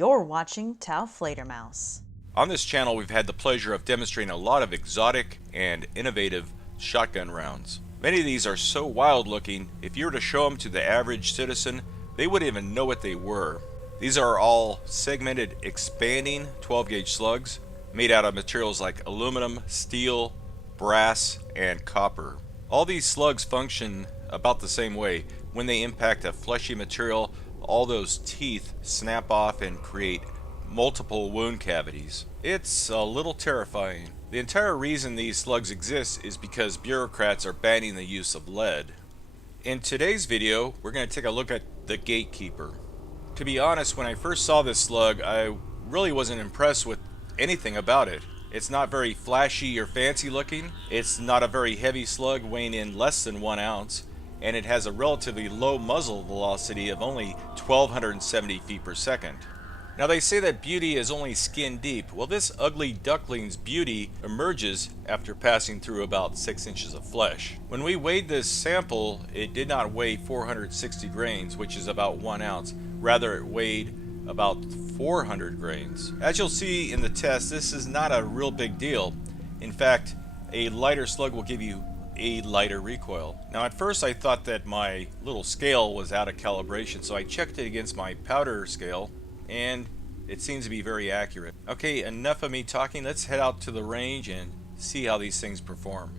You're watching Tau Fledermaus. On this channel, we've had the pleasure of demonstrating a lot of exotic and innovative shotgun rounds. Many of these are so wild looking, if you were to show them to the average citizen, they wouldn't even know what they were. These are all segmented expanding 12-gauge slugs made out of materials like aluminum, steel, brass, and copper. All these slugs function about the same way. When they impact a fleshy material, all those teeth snap off and create multiple wound cavities. It's a little terrifying. The entire reason these slugs exist is because bureaucrats are banning the use of lead. In today's video, we're going to take a look at the Gatekeeper. To be honest, when I first saw this slug, I really wasn't impressed with anything about it. It's not very flashy or fancy looking. It's not a very heavy slug weighing in less than 1 ounce, and it has a relatively low muzzle velocity of only 1,270 feet per second. Now they say that beauty is only skin deep. Well, this ugly duckling's beauty emerges after passing through about 6 inches of flesh. When we weighed this sample, it did not weigh 460 grains, which is about 1 ounce. Rather, it weighed about 400 grains. As you'll see in the test, this is not a real big deal. In fact, a lighter slug will give you a lighter recoil. Now at first I thought that my little scale was out of calibration, so I checked it against my powder scale, and it seems to be very accurate. Okay, enough of me talking. Let's head out to the range and see how these things perform.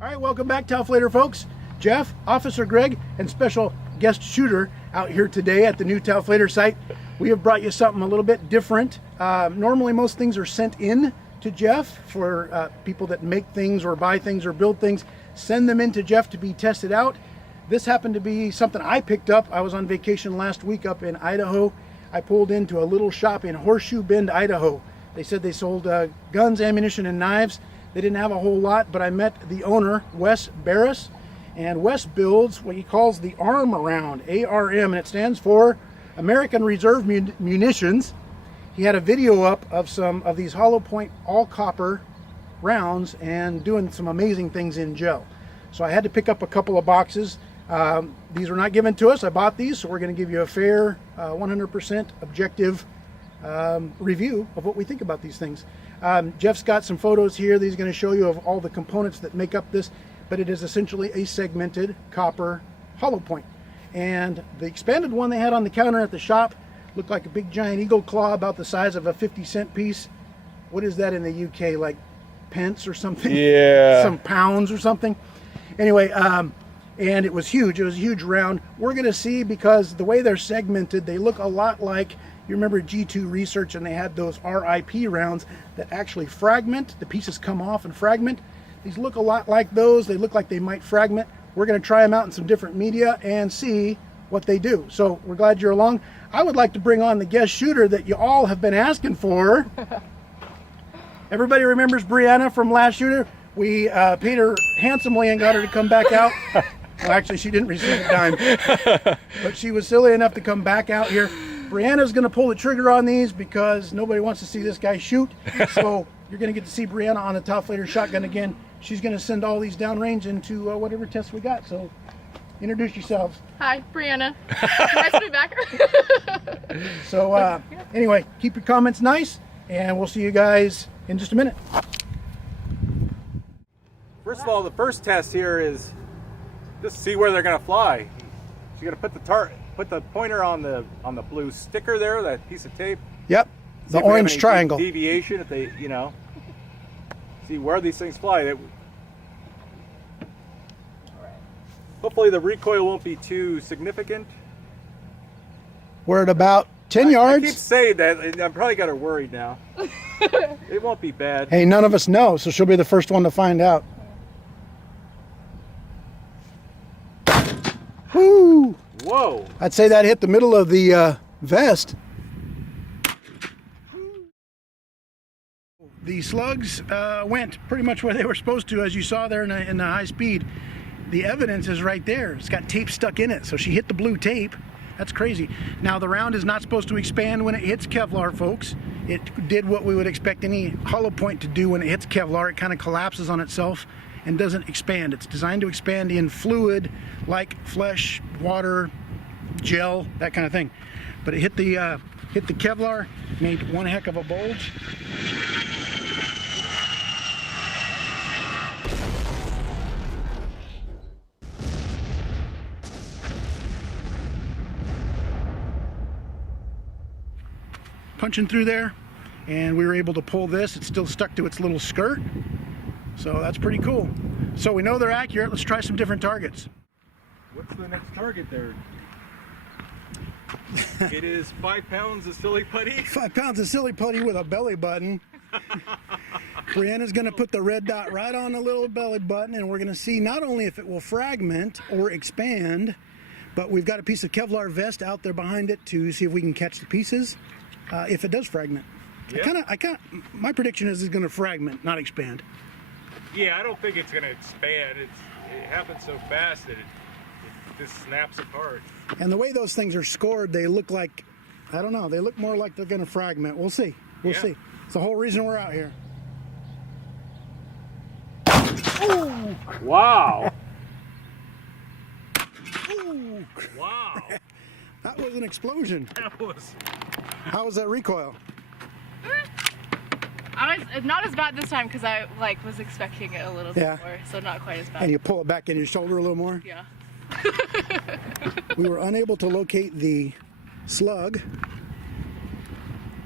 All right, welcome back, Tau Flader folks. Jeff, Officer Gregg, and special guest shooter out here today at the new Tau Flader site. We have brought you something a little bit different. Normally most things are sent in to Jeff for people that make things or buy things or build things. Send them in to Jeff to be tested out. This happened to be something I picked up. I was on vacation last week up in Idaho. I pulled into a little shop in Horseshoe Bend, Idaho. They said they sold guns, ammunition, and knives. They didn't have a whole lot, but I met the owner, Wes Barris, and Wes builds what he calls the A.R.M round, A.R.M, and it stands for American Reserve Munitions. He had a video up of some of these hollow point all copper rounds and doing some amazing things in gel. So I had to pick up a couple of boxes. These were not given to us. I bought these, so we're going to give you a fair 100% objective review of what we think about these things. Jeff's got some photos here that he's going to show you of all the components that make up this, but it is essentially a segmented copper hollow point. And the expanded one they had on the counter at the shop looked like a big giant eagle claw about the size of a 50-cent piece. What is that in the UK, like pence or something? Yeah. Some pounds or something. Anyway, and it was huge. It was a huge round. We're going to see, because the way they're segmented, they look a lot like, you remember G2 Research, and they had those RIP rounds that actually fragment. The pieces come off and fragment. These look a lot like those. They look like they might fragment. We're going to try them out in some different media and see what they do. So we're glad you're along. I would like to bring on the guest shooter that you all have been asking for. Everybody remembers Brianna from last shooter. We paid her handsomely and got her to come back out. Well, actually, she didn't receive a dime, but she was silly enough to come back out here. Brianna's going to pull the trigger on these because nobody wants to see this guy shoot. So you're going to get to see Brianna on the Tau Flader shotgun again. She's going to send all these downrange into whatever tests we got. So introduce yourselves. Hi, Brianna. Nice to be back. So anyway, keep your comments nice, and we'll see you guys in just a minute. First of all, the first test here is just see where they're going to fly. So you got to put the pointer on the blue sticker there, that piece of tape. Yep, the orange triangle. Deviation, if they, see where these things fly. Hopefully the recoil won't be too significant. We're at about 10 yards. I keep saying that, and I probably got her worried now. It won't be bad. Hey, none of us know, so she'll be the first one to find out. Woo! Whoa! I'd say that hit the middle of the vest. The slugs went pretty much where they were supposed to, as you saw there in the high speed. The evidence is right there. It's got tape stuck in it, so she hit the blue tape. That's crazy. Now, the round is not supposed to expand when it hits Kevlar, folks. It did what we would expect any hollow point to do when it hits Kevlar. It kind of collapses on itself and doesn't expand. It's designed to expand in fluid like flesh, water, gel, that kind of thing. but it hit the Kevlar, made one heck of a bulge. Punching through there, and we were able to pull this. It's still stuck to its little skirt, so that's pretty cool. So we know they're accurate. Let's try some different targets. What's the next target there? It is 5 pounds of silly putty. 5 pounds of silly putty with a belly button. Brianna's going to put the red dot right on the little belly button, and we're going to see not only if it will fragment or expand, but we've got a piece of Kevlar vest out there behind it to see if we can catch the pieces. If it does fragment. Yep. My prediction is it's going to fragment, not expand. Yeah, I don't think it's going to expand. It happens so fast that it just snaps apart. And the way those things are scored, they look like, I don't know, they look more like they're going to fragment. We'll see. We'll see. It's the whole reason we're out here. Ooh. Wow. Ooh. Wow. That was an explosion. That was. How was that recoil? Not as bad this time because I was expecting it a little bit more, so not quite as bad. And you pull it back in your shoulder a little more? Yeah. We were unable to locate the slug.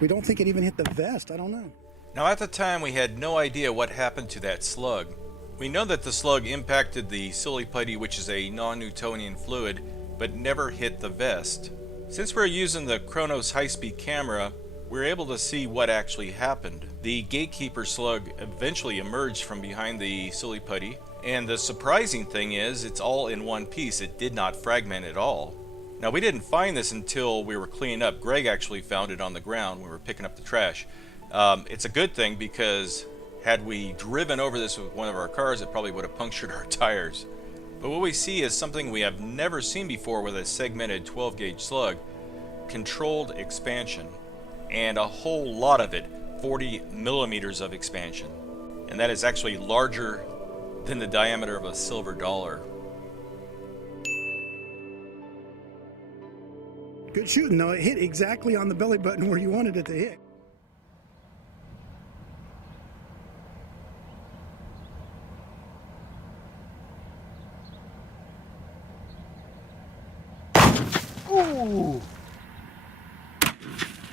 We don't think it even hit the vest. I don't know. Now at the time we had no idea what happened to that slug. We know that the slug impacted the silly putty, which is a non-Newtonian fluid, but never hit the vest. Since we're using the Chronos high-speed camera, we're able to see what actually happened. The Gatekeeper slug eventually emerged from behind the silly putty, and the surprising thing is it's all in one piece. It did not fragment at all. Now we didn't find this until we were cleaning up. Greg actually found it on the ground when we were picking up the trash. It's a good thing because had we driven over this with one of our cars, it probably would have punctured our tires. But what we see is something we have never seen before with a segmented 12-gauge slug: controlled expansion, and a whole lot of it, 40 millimeters of expansion. And that is actually larger than the diameter of a silver dollar. Good shooting though. It hit exactly on the belly button where you wanted it to hit. Ooh!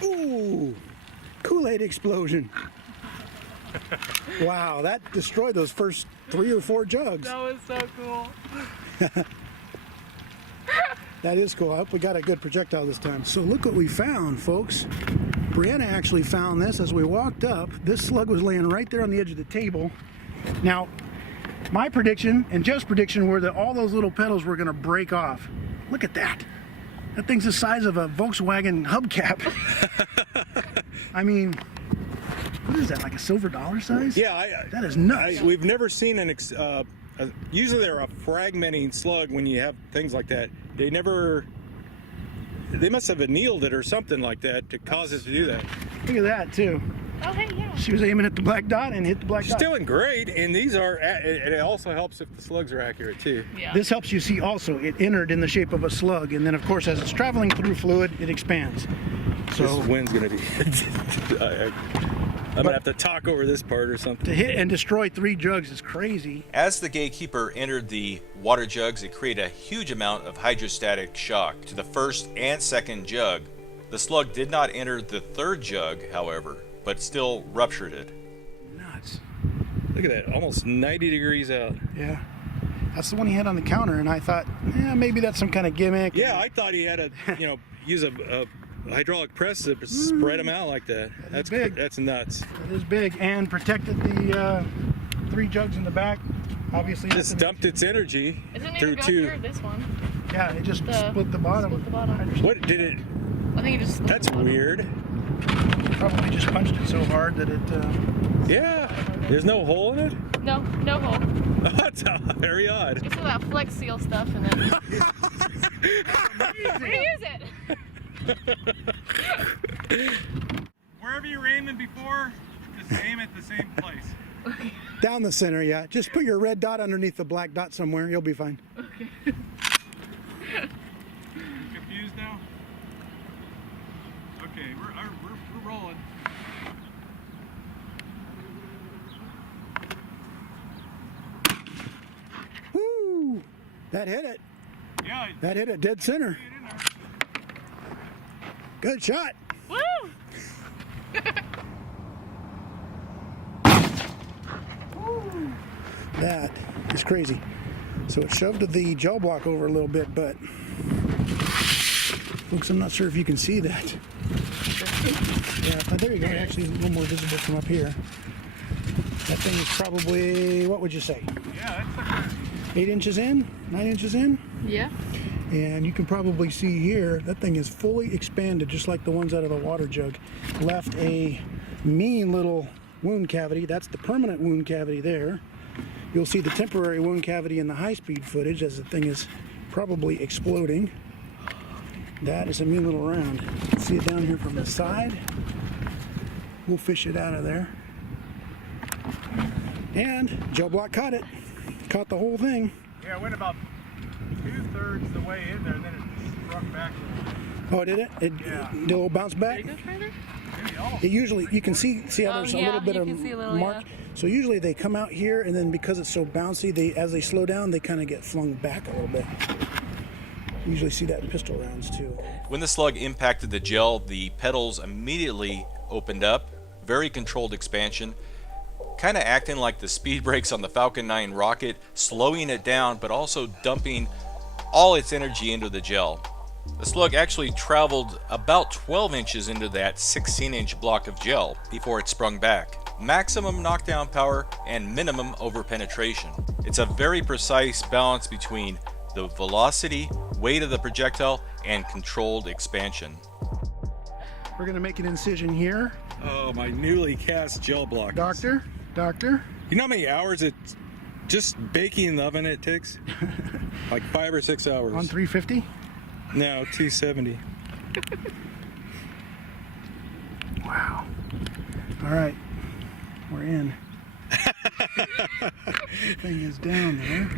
Ooh! Kool-Aid explosion. Wow, that destroyed those first 3 or 4 jugs. That was so cool. That is cool. I hope we got a good projectile this time. So look what we found, folks. Brianna actually found this as we walked up. This slug was laying right there on the edge of the table. Now, my prediction and Jeff's prediction were that all those little pedals were going to break off. Look at that. That thing's the size of a Volkswagen hubcap. I mean, what is that, like a silver dollar size? Yeah, that is nuts. We've never seen usually they're a fragmenting slug when you have things like that. They must have annealed it or something like that to cause it to do that. Look at that too. Oh, hey, yeah. She was aiming at the black dot and hit the black dot. She's doing great, and these are, and it also helps if the slugs are accurate too. Yeah. This helps you see also it entered in the shape of a slug, and then of course as it's traveling through fluid, it expands. So this wind's gonna be. I'm gonna have to talk over this part or something. To hit and destroy 3 jugs is crazy. As the Gatekeeper entered the water jugs, it created a huge amount of hydrostatic shock to the first and second jug. The slug did not enter the 3rd jug, however, but still ruptured it. Nuts. Look at that, almost 90 degrees out. Yeah. That's the one he had on the counter, and I thought, yeah, maybe that's some kind of gimmick. Yeah, I thought he had to, use a hydraulic press to spread them out like that. That's big. That's nuts. It is big, and protected the 3 jugs in the back. Obviously, Just dumped its energy Isn't it through go 2. through this one? Yeah, it just split the bottom. Split the bottom. What did it? I think it just split That's the bottom. weird. Probably just punched it so hard that it. Yeah, there's no hole in it. No hole. That's very odd. Just for that flex seal stuff and then reuse it. Wherever you're aiming before, just aim at the same place. Down the center, yeah. Just put your red dot underneath the black dot somewhere. You'll be fine. Confused now? Okay, we're rolling. Woo! That hit it. Yeah. That hit it dead center. Good shot. Woo! That is crazy. So it shoved the gel block over a little bit, but folks, I'm not sure if you can see that. Yeah, there you go. Actually, a little more visible from up here. That thing is probably, what would you say? Yeah, it's like 8 inches in, 9 inches in. Yeah. And you can probably see here, that thing is fully expanded, just like the ones out of the water jug. Left a mean little wound cavity. That's the permanent wound cavity there. You'll see the temporary wound cavity in the high-speed footage as the thing is probably exploding. That is a mean little round. See it down here from the side. We'll fish it out of there. And gel block caught it. Caught the whole thing. Yeah, it went about 2/3 the way in there, and then it struck back. Oh, did it? It Yeah. did a little bounce back? It usually, you can see how there's a yeah, little bit you of can see a little, mark. yeah. So usually they come out here, and then because it's so bouncy, as they slow down, they kind of get flung back a little bit. You usually see that in pistol rounds too. When the slug impacted the gel, the petals immediately opened up. Very controlled expansion. Kind of acting like the speed brakes on the Falcon 9 rocket, slowing it down, but also dumping all its energy into the gel. The slug actually traveled about 12 inches into that 16-inch block of gel before it sprung back. Maximum knockdown power and minimum over-penetration. It's a very precise balance between the velocity, weight of the projectile, and controlled expansion. We're going to make an incision here. Oh, my newly cast gel block. Doctor? You know how many hours it's just baking in the oven it takes? Like 5 or 6 hours. On 350? No, 270. Wow. All right. We're in. Thing is down there.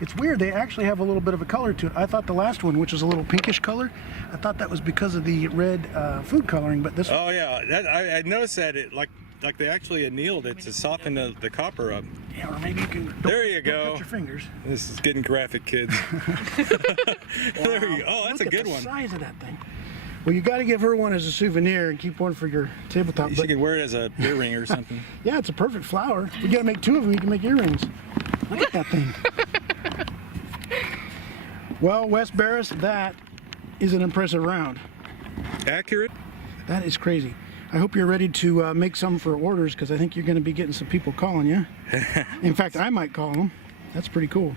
It's weird, they actually have a little bit of a color to it. I thought the last one, which was a little pinkish color, I thought that was because of the red food coloring, but this Oh yeah, I noticed that it like they actually annealed it to soften the copper up. yeah, or maybe you can There you don't go. cut your fingers. This is getting graphic, kids. There you go. Oh, that's Look a good at the one. size of that thing. Well, you got to give her one as a souvenir and keep one for your tabletop. You But could wear it as a earring or something. yeah, it's a perfect flower. We got to make 2 of them. You can make earrings. Look at that thing. Well, Wes Barris, that is an impressive round. Accurate? That is crazy. I hope you're ready to make some for orders, because I think you're going to be getting some people calling you. In fact, I might call them. That's pretty cool.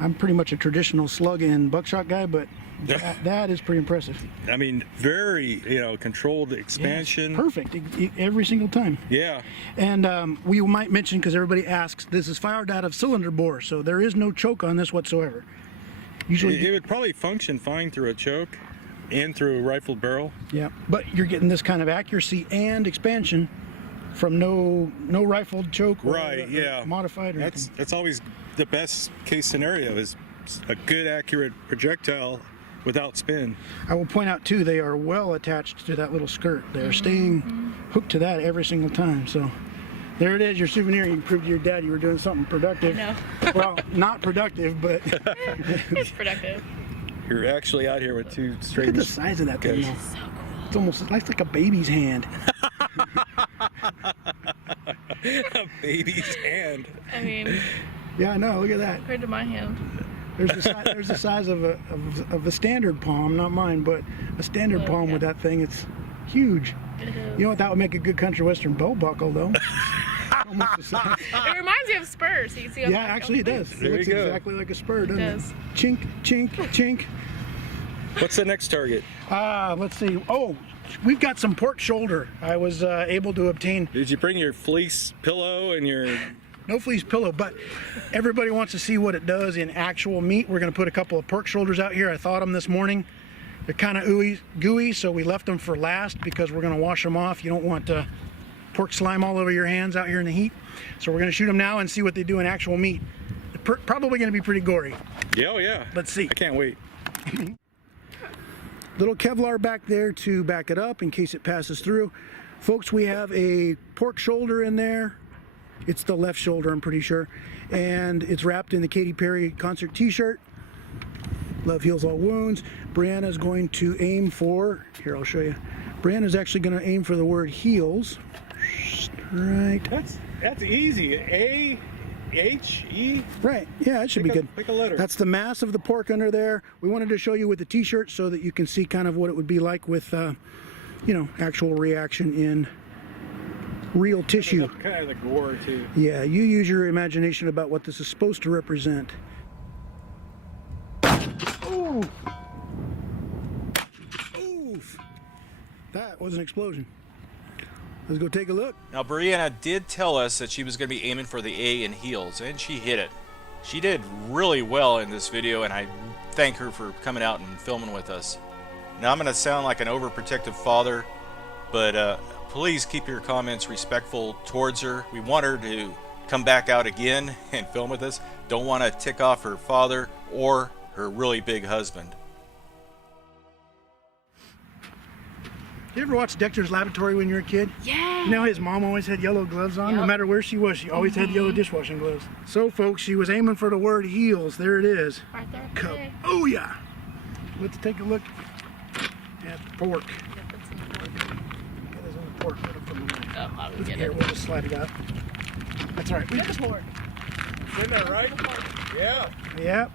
I'm pretty much a traditional slug and buckshot guy, but that is pretty impressive. I mean, very, controlled expansion. Yeah, perfect, every single time. Yeah. And we might mention, because everybody asks, this is fired out of cylinder bore, so there is no choke on this whatsoever. Usually, It would probably function fine through a choke and through a rifled barrel. yeah, but you're getting this kind of accuracy and expansion from no rifled choke or, Right, yeah. modified or anything. That's always the best case scenario, is a good accurate projectile without spin. I will point out too, they are well attached to that little skirt. They're staying hooked to that every single time. So there it is, your souvenir. You can prove to your dad you were doing something productive. No. Well, not productive, but It's productive. You're actually out here with 2 look straight. at the size of that thing. Okay. Though. It's almost like a baby's hand. A baby's hand. I mean, Yeah, I know. Look at that. compared to my hand. There's the size of a standard palm, not mine, but a standard Oh, palm yeah. with that thing. It's huge. It is. You know what? That would make a good country western belt buckle, though. Almost the size. It reminds me of spurs. You can see on Yeah, the back actually it of does. the It There looks you go. exactly like a spur, doesn't does. it? Chink, chink, chink. What's the next target? Let's see. Oh, we've got some pork shoulder. I was able to obtain Did you bring your fleece pillow and your... no fleece pillow, but everybody wants to see what it does in actual meat. We're going to put a couple of pork shoulders out here. I thawed them this morning. They're kind of gooey, so we left them for last because we're going to wash them off. You don't want pork slime all over your hands out here in the heat. So we're going to shoot them now and see what they do in actual meat. They're probably going to be pretty gory. Yeah, oh yeah. Let's see. I can't wait. Little Kevlar back there to back it up in case it passes through. Folks, we have a pork shoulder in there. It's the left shoulder, I'm pretty sure. And it's wrapped in the Katy Perry concert t-shirt. Love heals all wounds. Brianna's going to aim for, here I'll show you. Brianna's actually going to aim for the word heals. Right. That's easy. A, H, E. Right, yeah, it should be good. Pick a letter. That's the mass of the pork under there. We wanted to show you with the t-shirt so that you can see kind of what it would be like with, you know, actual reaction in real tissue. Kind of the gore too. Yeah, you use your imagination about what this is supposed to represent. Ooh. Oof. That was an explosion. Let's go take a look. Now, Brianna did tell us that she was going to be aiming for the A in heels, and she hit it. She did really well in this video, and I thank her for coming out and filming with us. Now, I'm going to sound like an overprotective father, but please keep your comments respectful towards her. We want her to come back out again and film with us. Don't want to tick off her father or her really big husband. You ever watch Dexter's Laboratory when you were a kid? Yeah. You know his mom always had yellow gloves on? Yep. No matter where she was, she always had yellow dishwashing gloves. So folks, she was aiming for the word heals. There it is. Right there. Cup. Okay. Oh yeah. Let's take a look at the pork. Yep, that's in the pork. Get this on the pork. Put it from the Oh, I would get Here, it. we'll just slide it out. That's all right. Get the pork. Isn't that right? Yeah. Yep.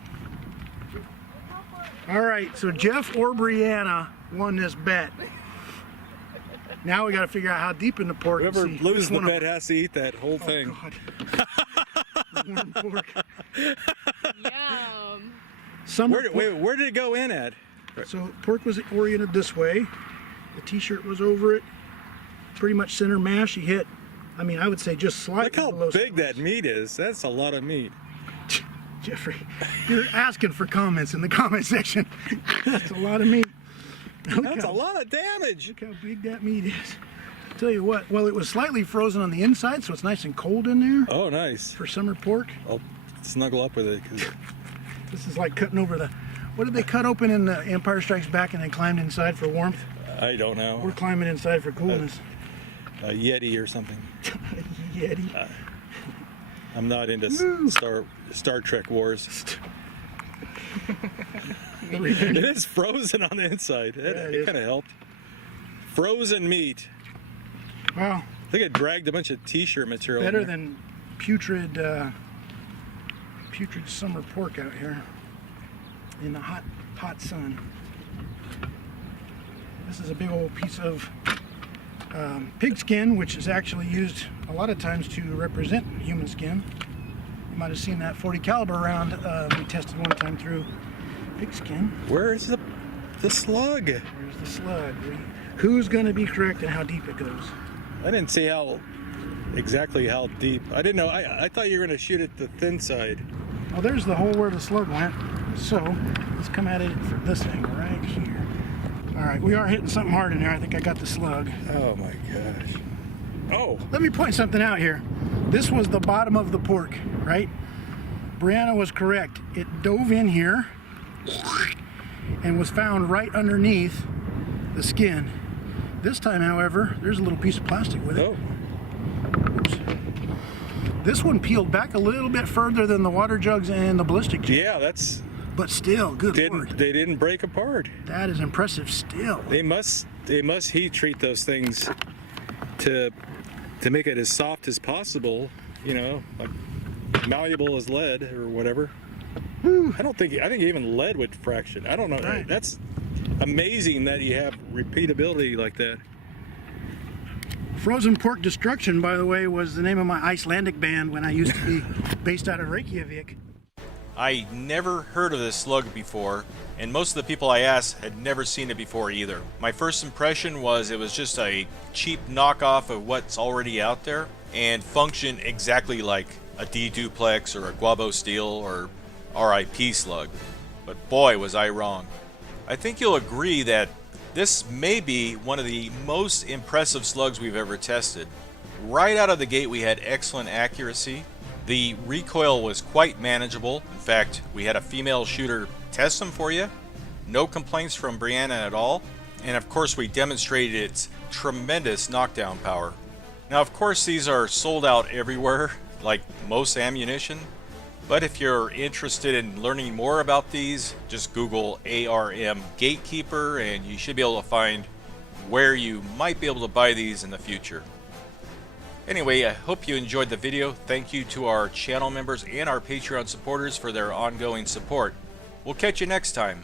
All right, so Jeff or Brianna won this bet. Now we got to figure out how deep in the pork. Whoever and see loses which the one bet has to eat that whole of- thing. Oh, God. The warm pork. Yum. Summer Where did it go in at? So pork was oriented this way. The t-shirt was over it. Pretty much center mash. He hit, I mean, I would say just slightly Look how below big center that meat is. That's a lot of meat. mass. Jeffrey, you're asking for comments in the comment section. That's a lot of meat. That's a lot of damage. Look how big that meat is. Tell you what, well, it was slightly frozen on the inside, so it's nice and cold in there Oh, nice. for summer pork. I'll snuggle up with it. 'Cause This is like cutting over the, what did they cut open in the Empire Strikes Back and they climbed inside for warmth? I don't We're know. climbing inside for coolness. A Yeti or something. Yeti. I'm not into Star Trek wars. It is frozen on the inside. Yeah, it It is. kind of helped. Frozen meat. Wow, I think it dragged a bunch of t-shirt material. better in there. than putrid, putrid summer pork out here in the hot, hot sun. This is a big old piece of pig skin, which is actually used a lot of times to represent human skin. You might have seen that 40 caliber round we tested one time through pig skin. Where is the slug? There's the slug. Who's going to be correct and how deep it goes? I didn't see exactly how deep. I didn't know. I thought you were going to shoot at the thin side. Well, there's the hole where the slug went. So let's come at it from this angle right here. All right, we are hitting something hard in there. I think I got the slug. Oh my gosh. Oh, Let me point something out here. This was the bottom of the pork, right? Brianna was correct. It dove in here and was found right underneath the skin. This time, however, there's a little piece of plastic with it. oh. Oops. This one peeled back a little bit further than the water jugs and the ballistic jugs. Yeah, that's But still, good Lord. they didn't break apart. That is impressive still. They must heat treat those things to make it as soft as possible, you know, like malleable as lead or whatever. I think even lead would fraction. I don't know. Right. That's amazing that you have repeatability like that. Frozen Pork Destruction, by the way, was the name of my Icelandic band when I used to be based out of Reykjavik. I never heard of this slug before, and most of the people I asked had never seen it before either. My first impression was it was just a cheap knockoff of what's already out there and functioned exactly like a D-duplex or a Guabo Steel or RIP slug. But boy, was I wrong. I think you'll agree that this may be one of the most impressive slugs we've ever tested. Right out of the gate we had excellent accuracy. The recoil was quite manageable. In fact, we had a female shooter test them for you. No complaints from Brianna at all. And of course we demonstrated its tremendous knockdown power. Now of course these are sold out everywhere, like most ammunition. But if you're interested in learning more about these, just Google A.R.M. Gatekeeper and you should be able to find where you might be able to buy these in the future. Anyway, I hope you enjoyed the video. Thank you to our channel members and our Patreon supporters for their ongoing support. We'll catch you next time.